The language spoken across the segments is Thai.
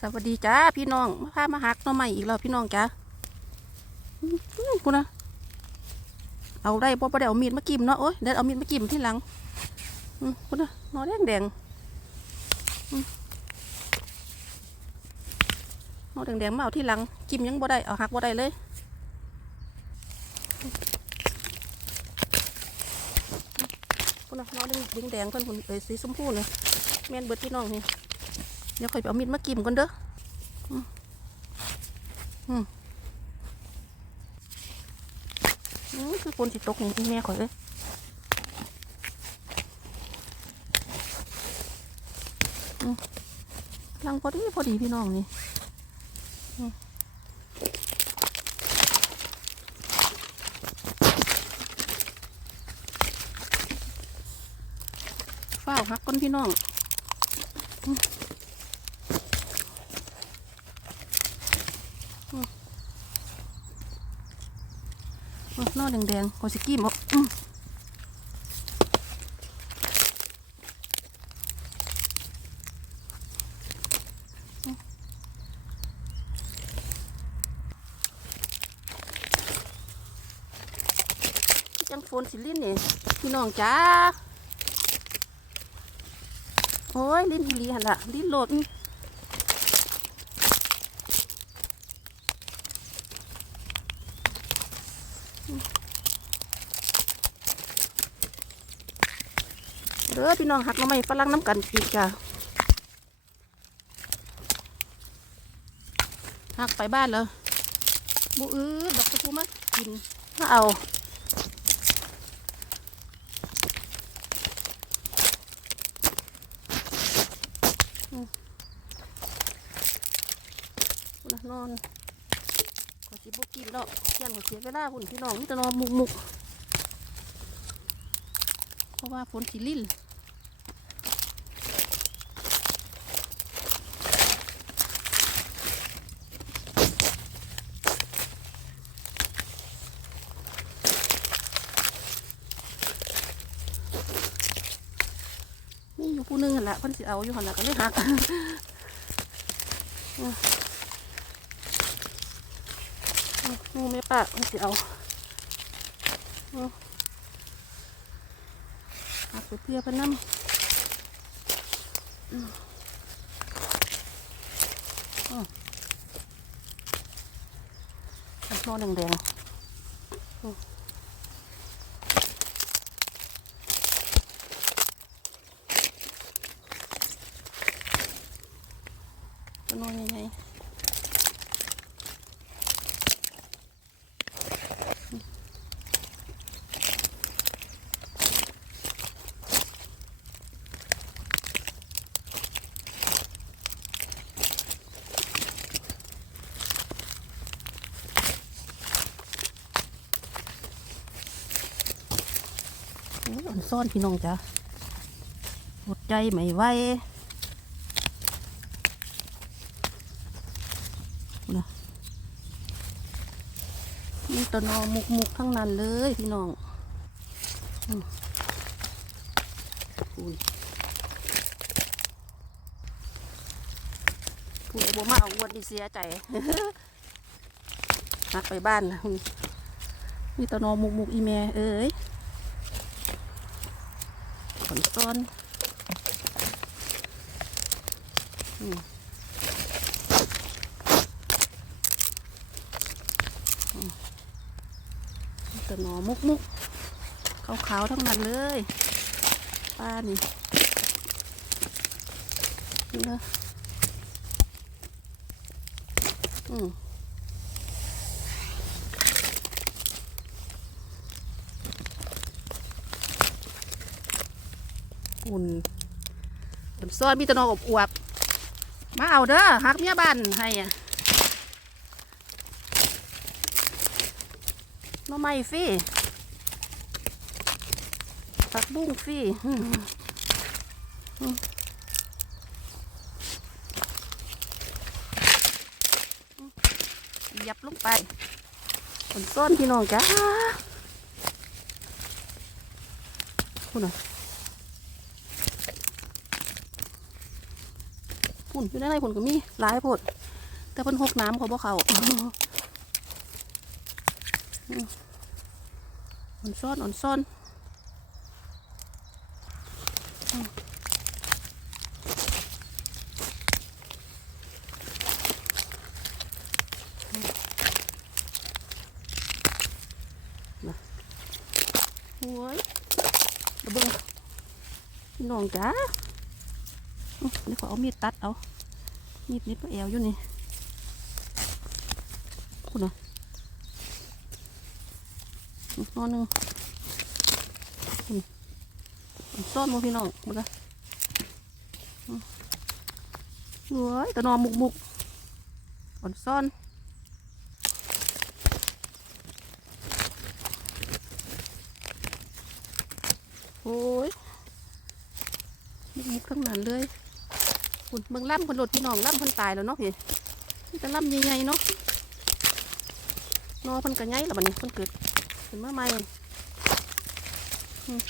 สวัสดีจ้าพี่น้องมาพามาหักหน่อใหม่อีกแล้วพี่น้องจ้าอื้อพูนะเอาได้บ่บ่ได้เอามีดมากิมเนาะโอ้ยเดี๋ยวเอามีดมากิมที่หลังอืมพูนะนอแดงแดงๆอืมหนแดงแดงมาเอาที่หลังกิมยังบ่ได้เอาหักบ่ได้เลยพูดนะนอแดงแดงเพิ่นพุ่นเอ้ยสีชมพูเนี่ยแม่นเบิดพี่น้องนี่ เดี๋ยวค่อยเอามีดมากิมก่อนเด้ออืมอืมอืมคือคนสิตกนี่แม่ข่อยเอ้ยลังพอดีพอดีพี่น้องนี่อืมฝ้าหักก้นพี่น้อง แดงๆพอสิกี้มอืจังโฟนสิลิ้นนี่พี่น้องจ้าโอ้ยลิ้นอีหลีหันละลิ้นโหลด เด้อพี่น้องหักน้ำไม้ฝรั่งน้ำกันอีกจ้าหักไปบ้านแล้วบูอื้อดอกตะพูมากินมาเอาพุ่นน่ะนอนขอสิบุกินแล้วยันขอเสียเวลาพุ่นพี่น้องนี่จะนอนมุกมุก ราะว่าฝนสิลิ่นนี่อยู่ผู้หนึงหันละเพิ่นสิเอาอยู่หันละก็เลยหักงูไม่ปะมันสิเอา เอาหักเพื่อพน้ำอืมอืมอันอแดงๆอืมตัวนอนยังไง โอ่อนซ่อนพี่น้องจ้ะอดใจไม่ไหวนะนี่ตะนอมุกมุกทั้งนั้นเลยพี่น้องอุ้ยพูดบัวมาเอาอวดดิเสียใจหักไปบ้านนะนี่ตะนอมุกมุกอีแม่เอ้ย ผลต้นอืมอืมแต่หนอมุกมุกขาวๆทั้งนั้นเลยป้านี่นี่นะอืม อุ่นซ้อนมีตะนออบอวบมาเอาเด้อฮักเมียบ้านให้อะหน้องไม้ฟรีผักบุ้งฟรีอืมอืมเหยับลงไปผลซ้อนพี่น้องจ้าคุณน่ะ พุ่นอยู่ในไรหุ่นก็มีหลายโพดแต่เพิ่นหกน้ำเขาบ่เขาอ่อนซ่อนอ่อนซ่อนอืมน่ะโอ้ยเบิ่งน้องจ้า เอเอามีดตัดเอา มีดนิดมาแอวอยู่นี่คุณน่ะอีกนอนหนึ่งอืมอันซ่อนมาพี่น้องมึงกะเฮ้ยตะนอมุกมุกอ่อนซ่อนโอ้ยมุกมุกทั้งนั้นเลย คุณเบิ่งล่ำคนโดดพี่น้องล่ำคนตายแล้วเนาะพี่นี่แต่ล่ำใหญ่ๆเนาะนอพันกระไงแล้วบัดนี้พันเกิดขึ้นมาใหม่อืม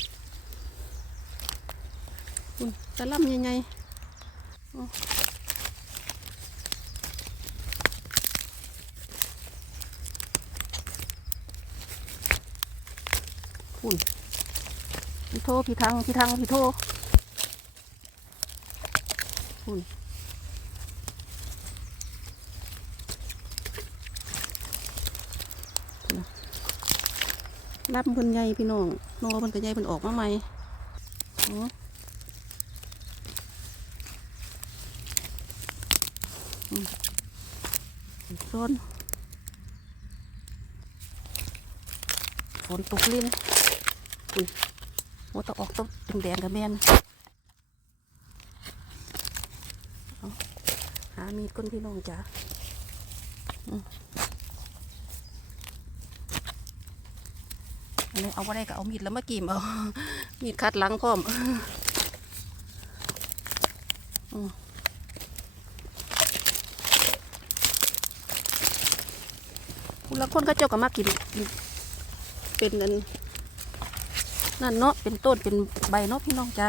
คุณแต่ล่ำใหญ่ๆอืมคุณพี่โทพี่ทังพี่ทังพี่โท คุณรับเพิ่นใหญ่พี่น้องนอเพิ่นก็ใหญ่เพิ่นออกมาใหม่ซ้อนฝนตกลิ้นอุ้ยหัวตะออกต้องแดงกับแม่นเอาหา มีดก้นพี่น้องจ้าอันนี้เอาไ่ได้ก็เอามีดแล้วมากีมเอามีดคัดหลังพร้อมอคุณละคนก็เจ้าก็มากินกิน เป็นนั่นนั่นเนาะเป็นต้นเป็นใบเนาะพี่น้องจ้า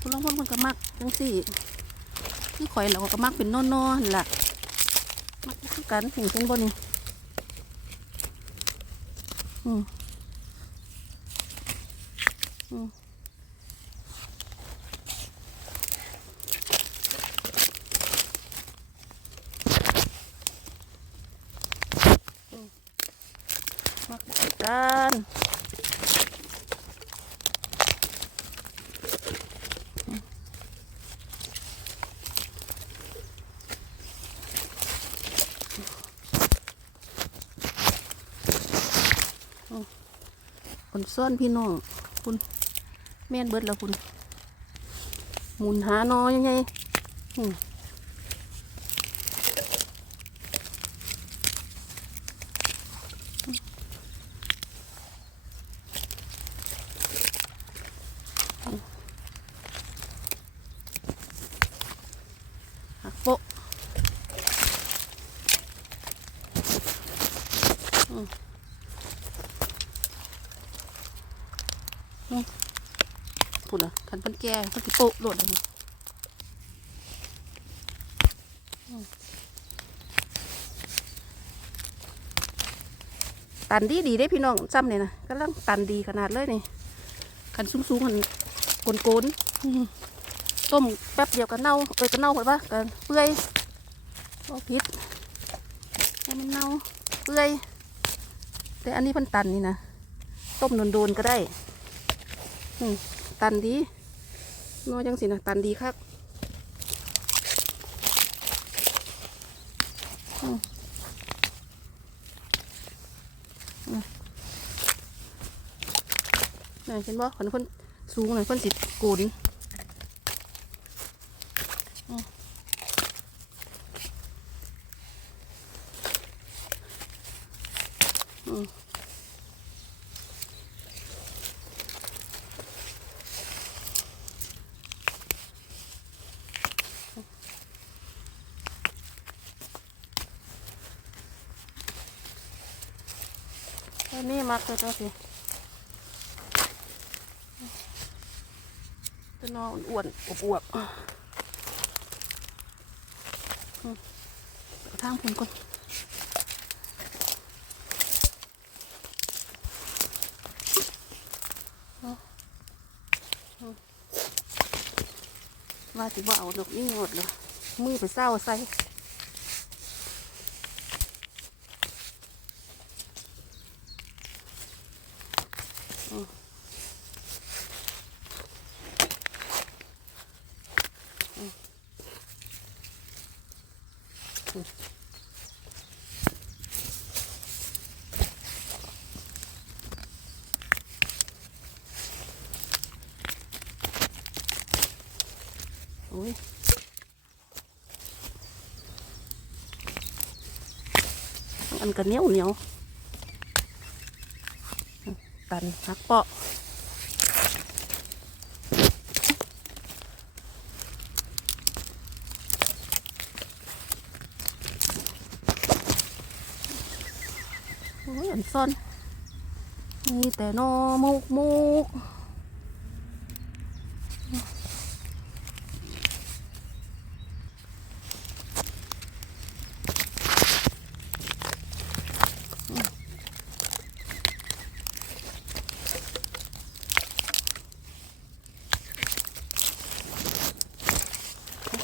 คุณละคนคนก็มักจังสี่ คือข่อยเราก็มักเป็นนอนๆนั่นล่ะมักคือกันถึงเป็นบนนี่อืม อืมอืมมักกันอืมอืมคน ซ่อนพี่น้องคุณแม่นเบิดแล้วคุณหมุนหาน้อยังไงอืมหักโปะอืม พุ่นอะ ก่ก่เพิ่นสิโปะโลดเลยตันดีดีได้พี่น้องซ้ำเนี่ยนะกำลังตันดีขนาดเลยนี่คันสูงสูงๆมันโกนโกนต้มแป๊บเดียวก็เน่าเอ้ยก็เน่าหมดปะกันเปื่อยโอ้พิษให้มันเน่าเปื่อยแต่อันนี้พิ่นตันนี่นะต้มโดนๆก็ได้ตันดี นอจังสินะตันดีคักเห็นบ่ขนคนสูงหน่อยคนสิโกน อันนี้มักเลยตัวสิตัวนออ้วนๆอวบอืมเอาทางพุ่นก่อนเอาเอาว่าสิบ่เอาดอกนี่หมดเลยมือไปเศร้าใส่ โอ้ยอันกันเหนียวเหนีย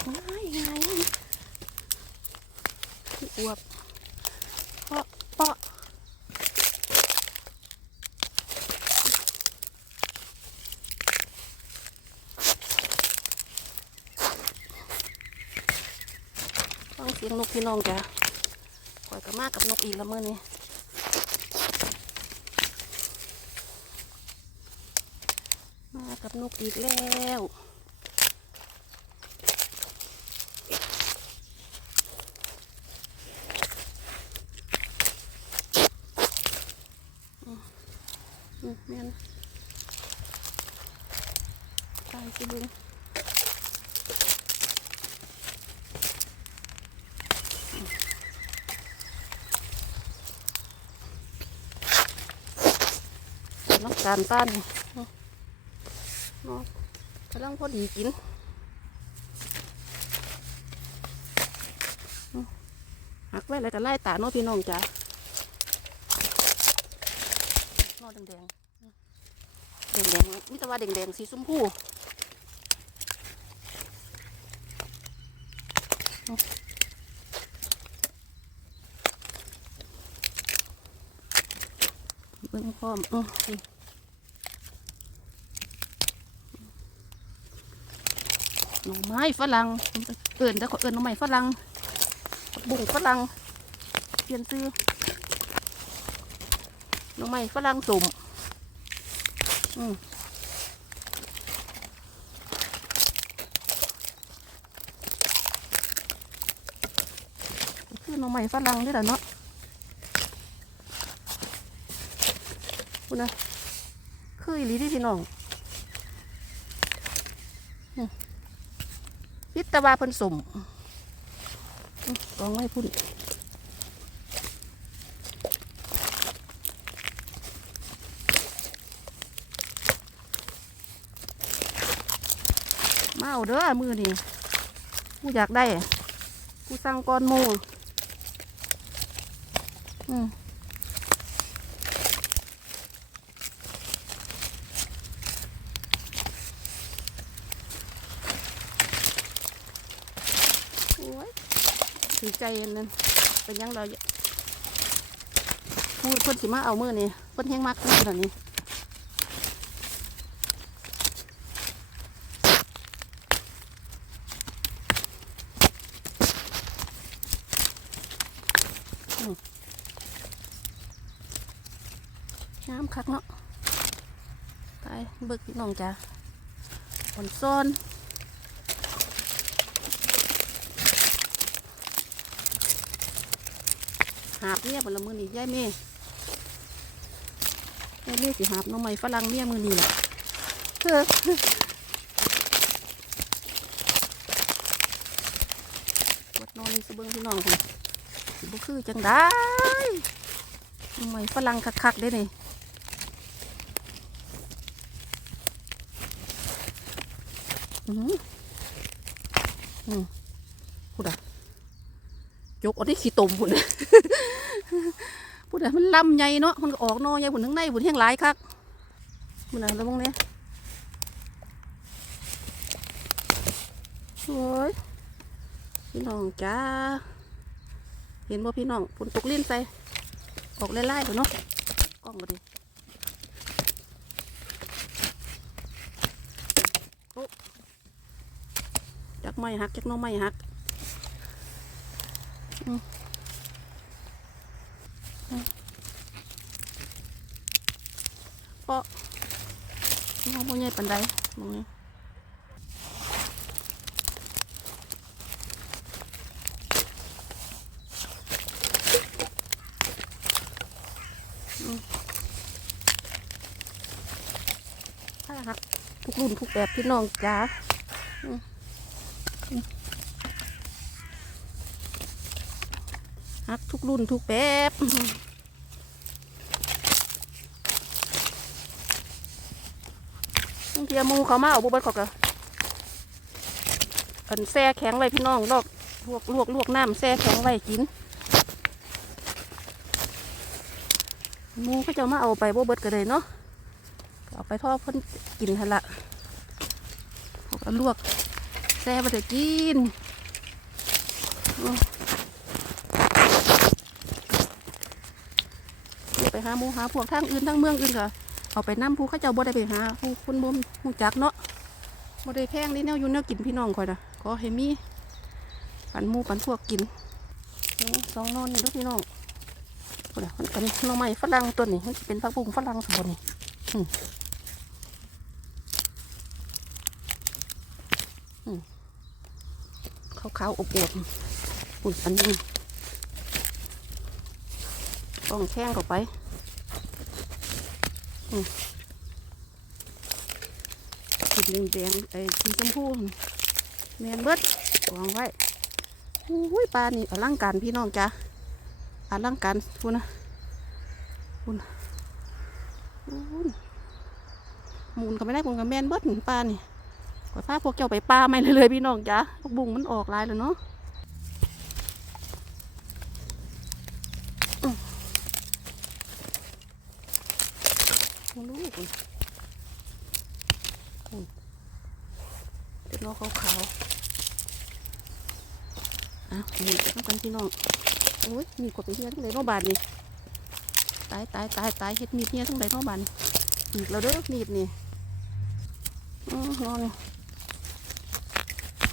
วตันหักเปายอันซ่อนมีแต่นอมุกมุกง่ายง่ายพี่อวบเปาะเปาะฟังเสียงนกพี่น้องจ้ะคอยกับมากกับนกอีกละเมื่อนี้มากับนกอีกแล้ว อืมแม่นตายสิเบึง รับการต้านนี่อืมเนาะกำลังพอดีกินหักไว้แล้วก็ไล่ตาโน้พี่น้องจ้ะนอแดงแดงๆแดงมิตรว่าแดงแดงสีชมพู พร้อมอือหน่อไม้ฝรั่งเอิ่นแต่ขอเอิ่นหน่อไม้ฝรั่งบุ้งฝรั่งเปลี่ยนซื้อหน่อไม้ฝรั่งสุ่มอืมคือหน่อไม้ฝรั่งนี่แหละเนาะ คุณนะคืออีหลีที่พี่น้องพิตะวาเพิ่นสมกองไว้พุ่นมาเอาเด้อมือนี่กูอยากได้ กูสั่งก้อนหมูอืมโอ้ย ถือใจนั้นเป็นยังเราพูดพ่นสิมาเอามือนี่พ่นแห้งมากขึ้นขนานี้น้ำคักเนาะไปเบิกพี่น้องจ้ะผลซ้อน หาบเนี่ยผละมือนี่ยายเม่ยายเม่สิหาบน้องใหม่ฝรั่งเมี่ยมือนี่แหละเฮ้อวัดนอนนี่สเบิงพี่น้องคนสิบุคือจังได้น้องใหม่ฝรั่งคักๆได้นี่อืมอืมพูดอะย กเอาได้ขี้ตมพุ่นพุ่นน่ะมันลำใหญ่เนาะมันก็ออกนอใหญ่พุ่นทั้งในพุ่นแห้งหลายคักพุ่นน่ะแล้วมองเนี่ยโอ้ยพี่น้องจ้า เห็นบ่พี่น้องพุ่นตกลิ้นใส่ออกไล่ๆพุ่นเนาะกล้องก็ดีจักไม้หักจักน้องไม้หัก เพราะน้องพ่อใหญ่ปันไดมองนี้อืมถ้าหักทุกรุ่นทุกแบบพี่น้องจ้าอืมอืมหักทุกรุ่นทุกแบบ บางทีหมูเขามาเอาบุบเบิดเขาก็อันแช่แข็งไว้พี่น้องลอกลวกลวกลวกน้ำแช่แข็งไว้กินมูเขาจะมาเอาไปบุบเบิดก็เลยเนาะเอาไปทอดเพิ่นกินทันละเขาก็ลวกแช่ไปแต่กินไปหาหมูหาพวกทางอื่นทางเมืองอื่นค่ะ เอาไปน้ำผู้ข้าเจ้าบ่ได้ไปหาผู้คุณบ่มผู้จักเนาะบ่ได้แพงนี่แนวอยู่แนวกินพี่น้องก่อยนะก็ให้มีปันมูปันพวกกินสองนอนนี่ลูกพี่น้องคนละมันเป็นหน่อไม้ฝรั่งตัวนี้มันสิเป็นผักบุ้งฝรั่งสมบูรณ์นี่อืมอืมขาวอบอวบอุ่นอันนี้ต้องแข้งเข้าไป สีแดงๆไอ้สีชมพูแมนเบิดวางไว้อุ้ยปลานี่อลังการพี่น้องจ้ะอลังการพูดนะพูดนะพูนหมุนก็ไม่ได้มุนกับแมนเบิดปลานี่ขอพาพวกเจ้าไปปลาไม่เลยเลยพี่น้องจ้ะพวกบุ้งมันออกลายแล้วเนาะอืมเอาลูก เด็กน้องขาวขาวๆอะหมุนไปข้างกั น้องโอ้ยมีกดไปเฮียทั้งไหนน้องบานนี่ตายตายตายตายเฮ็ดมีเฮียทั้งไหนน้องบานอีกแล้วเด้อมีดนี่อือนอนนี่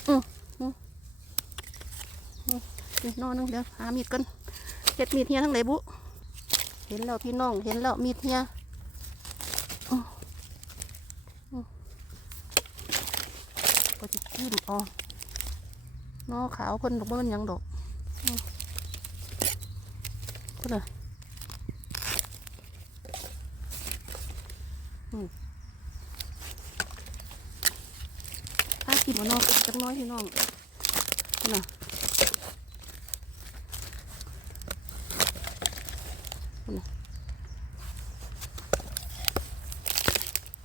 อืออือนี่นอนนึงเดี๋ยวหามีดกันเฮ็ดมีดเฮียทั้งไหนบุเห็นแล้วพี่น้องเห็นแล้วมีดเฮียก็จะจิ้มอ๋อนอขาวคนดอกมันยังดอก ก็เลยอืมถ้ากินมานอกจักน้อยพี่น้องน่ะน่ะ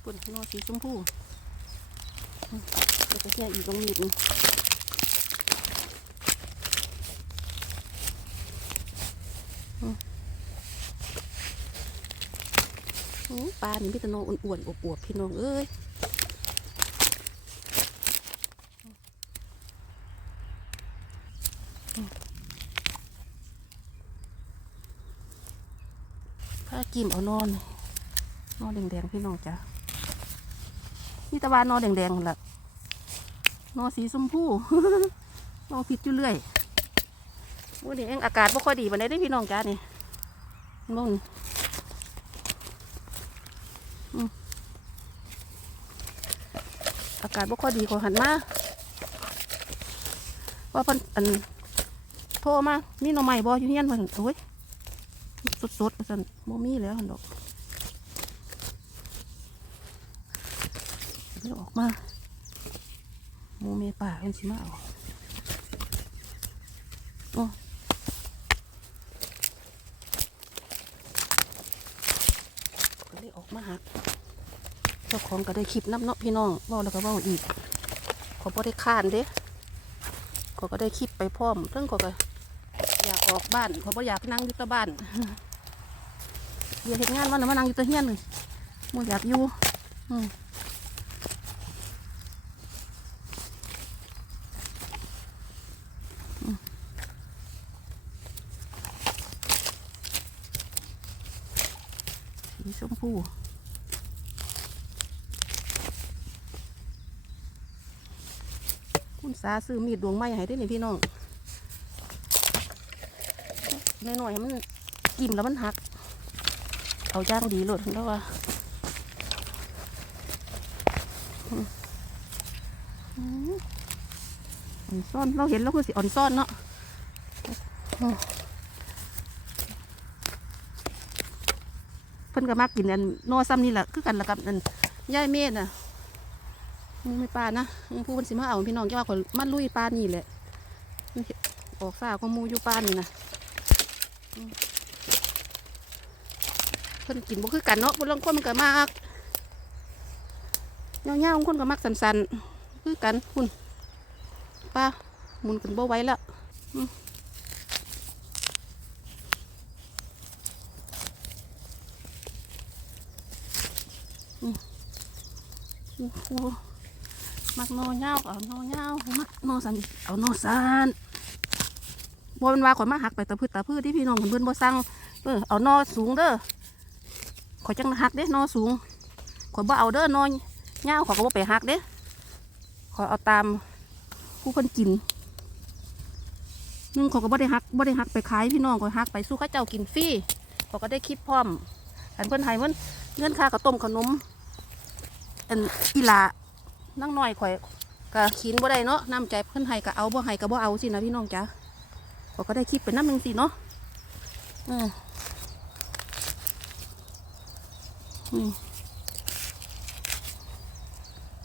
ปุ่นนอสีชมพูเดี๋ยวจะเที่ยอีกตรงนี้นึงอืมโอ้ ปลานี่มีแต่โนอ้วนๆอวบๆพี่น้องเอ้ยผ้ากิมเอานอนนอนแดงๆพี่น้องจ้ะนี่ตะวันนอนแดงๆแหละนอนสีชมพูนอนผิดอยู่เรื่อยวันนี้เองอากาศไม่ค่อยดีวันนี้ได้พี่น้องจ้านี่มึงอืมอากาศไม่ค่อยดีขอหันมาว่าพันอันโทรมามีหน่อใหม่บออยู่เฮียนมาโอ้ยสดๆมาสั่นโมมีแล้วหันดอกเดี๋ยวออกมาหมูเมป่าเป็นสิมาเอาโอ้ก็เลยออกมาหัก เจ้าของก็ได้คลิปน้ำเนาะพี่น้องเว่าแล้วก็เว่าอีก ขอบ่ได้ข้านเด้ขอก็ได้คลิปไปพร้อมเรื่องขอก็อยากออกบ้านเพื่ออยากนั่งอยู่ต่บ้านเดี๋ยวเห็นงานวันแล้วมานั่งอยู่ต่เฮียนเลยโมอยากอยู่อืมสีชมพูคุณสาซื้อมีดดวงไม้ให้ได้นี่พี่น้องน้อยๆให้มันกินแล้วมันหัก เอาย่างดีโหลดแล้วว่าอ่อนซ่อนเราเห็นแล้วคือสิอ่อนซ่อนเนาะเพิ่นก็มักกินอันนอซ้ำนี่แหละคือกันละกับอันย่ายเมธน่ะ มึงไม่ปลานะมึงผู้เพิ่นสิมาเอาพี่น้องแกว่าคนมันลุยปลานี่แหละออกซ่าก็มูอยู่ปลานี่นะเพิ่นกินบ่คือกันเนาะบางคนมันก็มากเงาๆบางคนก็มักสันๆคือกันคุณป้าหมุนกันบ่ไว้ล้วอืมอืมอื มักโนเงาเอาโนเงามักโนสันเอาโนสันบนว่าข่อยมาหักไปตะพืชตะพืชที่พี่น้องเพิ่นบ่สั่งเออเอานอสูงเด้อขอยจังหักเด้นอสูงขอยบ่เอาเด้อนอนเงาขอยก็บ่ไปหักเด้ขอยเอาตามผู้คนกินนึ่งขอยก็บ่ได้หักบ่ได้หักไปขายพี่น้องขอยหักไปสู้ข้าเจ้ากินฟรีขอยก็ได้คลิปพร้อมอันเพิ่นให้มันเงินค่าข้าต้มขนมอันอีลา นั่งน้อยข่อยก็ขินบ่ได้เนาะน้ำใจเพิ่อนให้ก็เอาบ่ให้ก็บ่เอาสินะพี่น้องจ้ะขอยก็ได้คลิปเป็นน้ำหนึ่งสิเนาะอืมนี่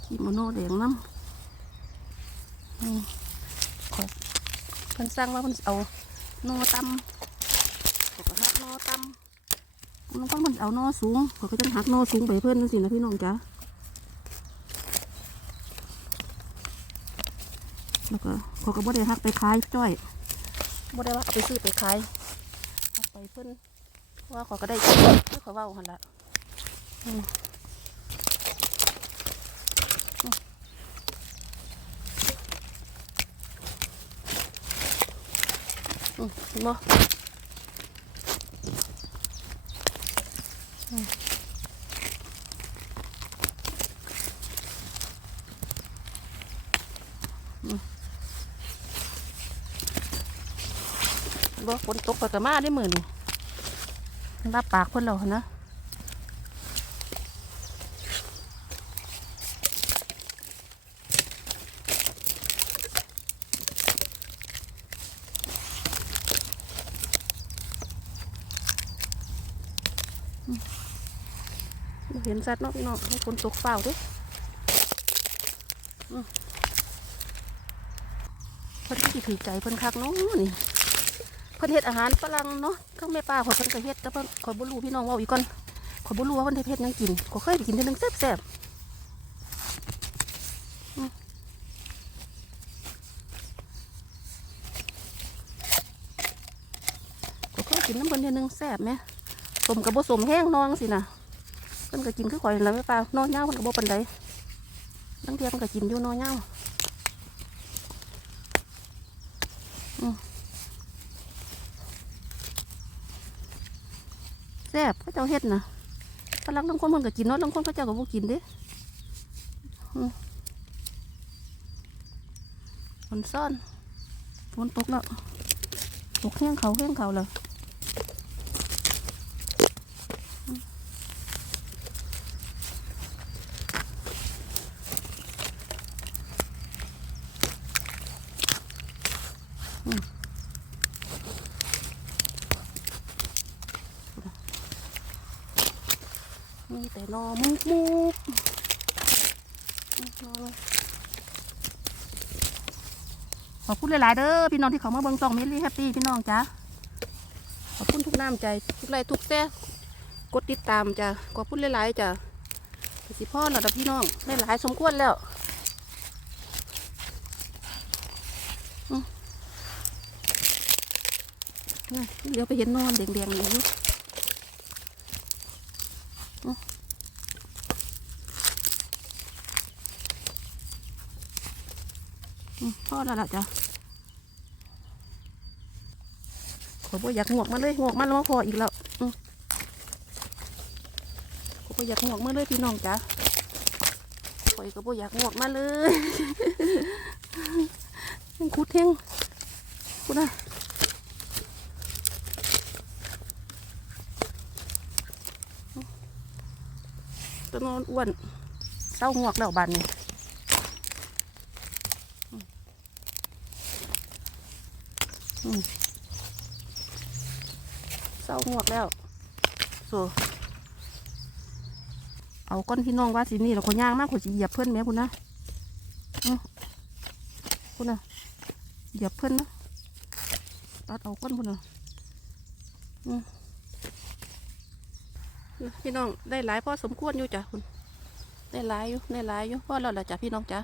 ขีโมโนแดงน้ำนี่ขอยเพิ่นสั่งว่าเพิ่นเอาโนตำขอยก็หักโนตำมันต้องเพิ่นเอาโนสูงขอยก็จะหักโนสูงไปเพิ่อนจังสินะพี่น้องจ้ะ แล้วก็ขอก็บ่ได้หักไปขายจ้อยบ่ได้ว่าเอาไปซื้อไปขายไปเพิ่นว่าขอก็ได้คือขอยเว้าหันละอืมอืมอืมเห็นบ่อืมอืมเห็น บ่ฝนตกไปกับมาได้หมือนี่รับปากเพิ่นแล้วหั่นนะเห็นสัตว์เนาะพี่น้องให้ฝนตกเปล่าด้วยเพิ่นที่ถือใจเพิ่นคักเนาะนี่ เพิ่นเฮ็ดอาหารฝรั่งเนาะข้างแม่ป้าขอยเพิ่นก็เฮ็ดแต่เพิ่นขอยบ่รู้พี่น้องเว้าอีกก่อนขอยบ่รู้ว่าเพิ่นเฮ็ดหยังกินขอยเคยไปกินเทื่อนึงแซ่บๆขอยเคยกินน้ำเพิ่นเทื่อนึงแซ่บแหมสมกับบ่สมแห้งน้องสินะเพิ่นก็กินคือข่อยนั่นแหล้วไม่ปลานอเน่าเพิ่นก็บ่ปานใดบางเทียเพิ่นก็กินอยู่นอเน่าอืมแซ่บ เจ้าเฮ็ดนะฝรั่งบางคนเพิ่นก็กินเนาะลังคนเขาเจ้าก็บ่กินเด้ฝนซ่อนฝนตกแล้วตกแห้งเขาแห้งเขาแล้ว มีแต่นอมุกมุกขอบคุณหลายๆเด้อพี่น้องที่เขามาเบิ่งซองเมลี่แฮปปี้พี่น้องจ้าขอบคุณทุกน้ำใจทุกไลค์ทุกแซ่กดติดตามจ้าขอบคุณหลายๆจ้าสิพ่อเราดับพี่น้องได้หลายสมควรแล้วเดี๋ยวไปเห็นนอนแดงๆอยู่อื้ออืมพ่อ แล้วล่ะจ้ะขอบ่อยากงวกมาเลยงวกมาแล้วมาพออีกแล้วขอบ่อยากงวกมาเลยพี่น้องจ้ะข่อยก็บ่อยากงวกมาเลยยังคุดเท่งคุดนะตัวนอนอ้วนเต้างวกแล้วบานนี่อืมอืม เศร้างวกแล้วโซเอาก้อนพี่น้องว่าสินี่เราขอย่างมากขอสิเหยียบเพื่อนแม่คุณนะคุณนะเหยียบเพื่อนนะตัดเอาก้อนคุณนะพี่น้องได้หลายพ่อสมควรอยู่จ้ะคุณ ได้หลายอยู่ได้หลายอยู่พอแล้วล่ะจ้ะพี่น้องจ้ะ